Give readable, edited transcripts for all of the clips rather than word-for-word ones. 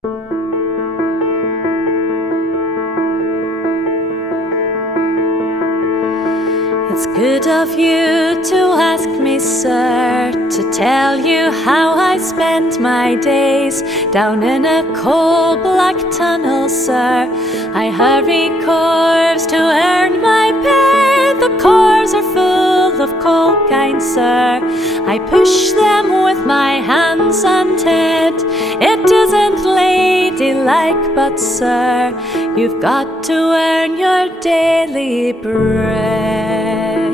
It's good of you to ask me, sir, to tell you how I spent my days down in a coal black tunnel, sir. I hurry cores to earn my pay. The cores are full of coal, kind sir. I push them with my hands and head. It isn't ladylike, but sir, you've got to earn your daily bread.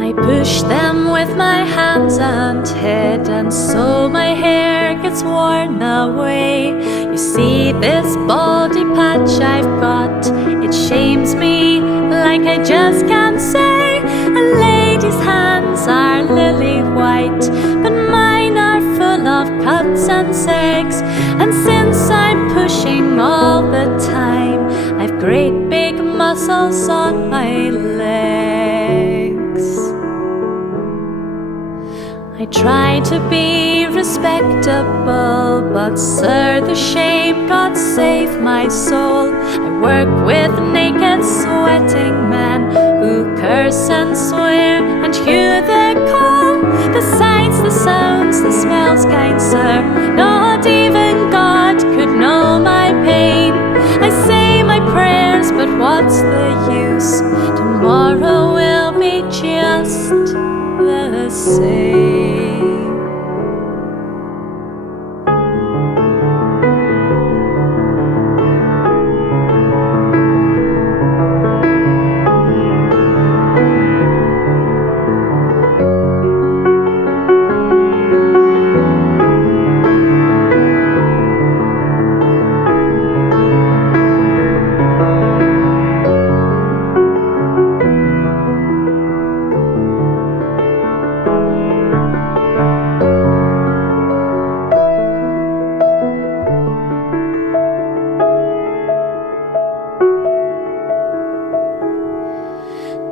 I push them with my hands and head, and so my hair gets worn away. You see this baldy patch I've got, it shames me like I just can't say. A lady's hands are lily white, but mine are full of cuts and sags. And since I'm pushing all the time, I've great big muscles on my legs. I try to be respectable, but sir, the shame, God save my soul. I work with naked sweating men who curse and swear and hew the coal. The sights, the sounds, the smells, kind sir, not even God could know my pain. I say my prayers, but what's the use? Tomorrow will be just the same.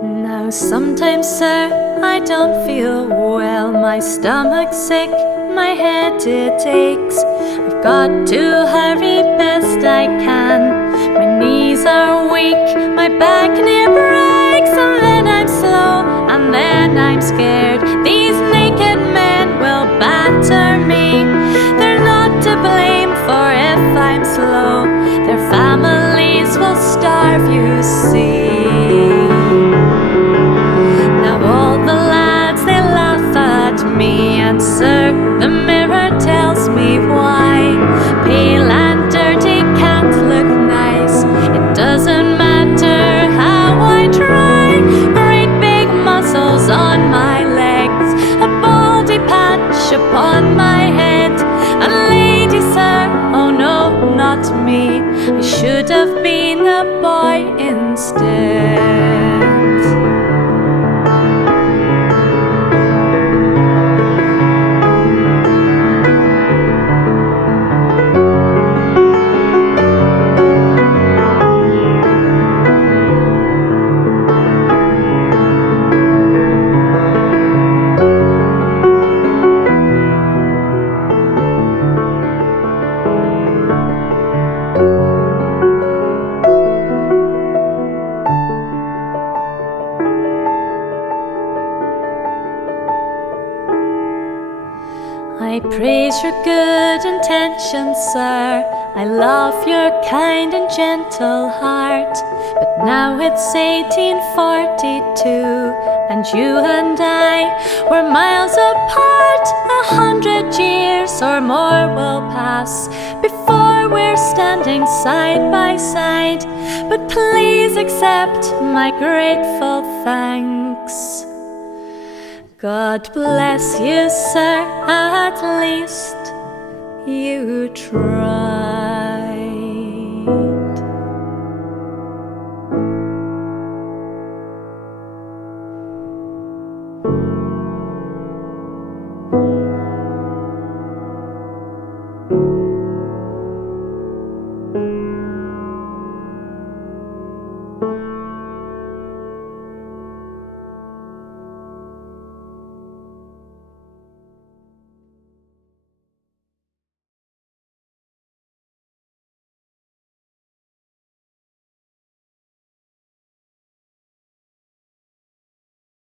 Now sometimes, sir, I don't feel well. My stomach's sick, my head it aches. I've got to hurry best I can. My knees are weak, my back near breaks. And then I'm slow, and then I'm scared. These naked men will batter me. They're not to blame for if I'm slow. Their families will starve, you see. And sir, the mirror tells me why. Pale and dirty can't look nice. It doesn't matter how I try. Great big muscles on my legs, a baldy patch upon my head. A lady, sir, oh no, not me. I should have been a boy instead. I praise your good intentions, sir. I love your kind and gentle heart. But now it's 1842, and you and I were miles apart. 100 years or more will pass before we're standing side by side. But please accept my grateful thanks. God bless you, sir, at least you try.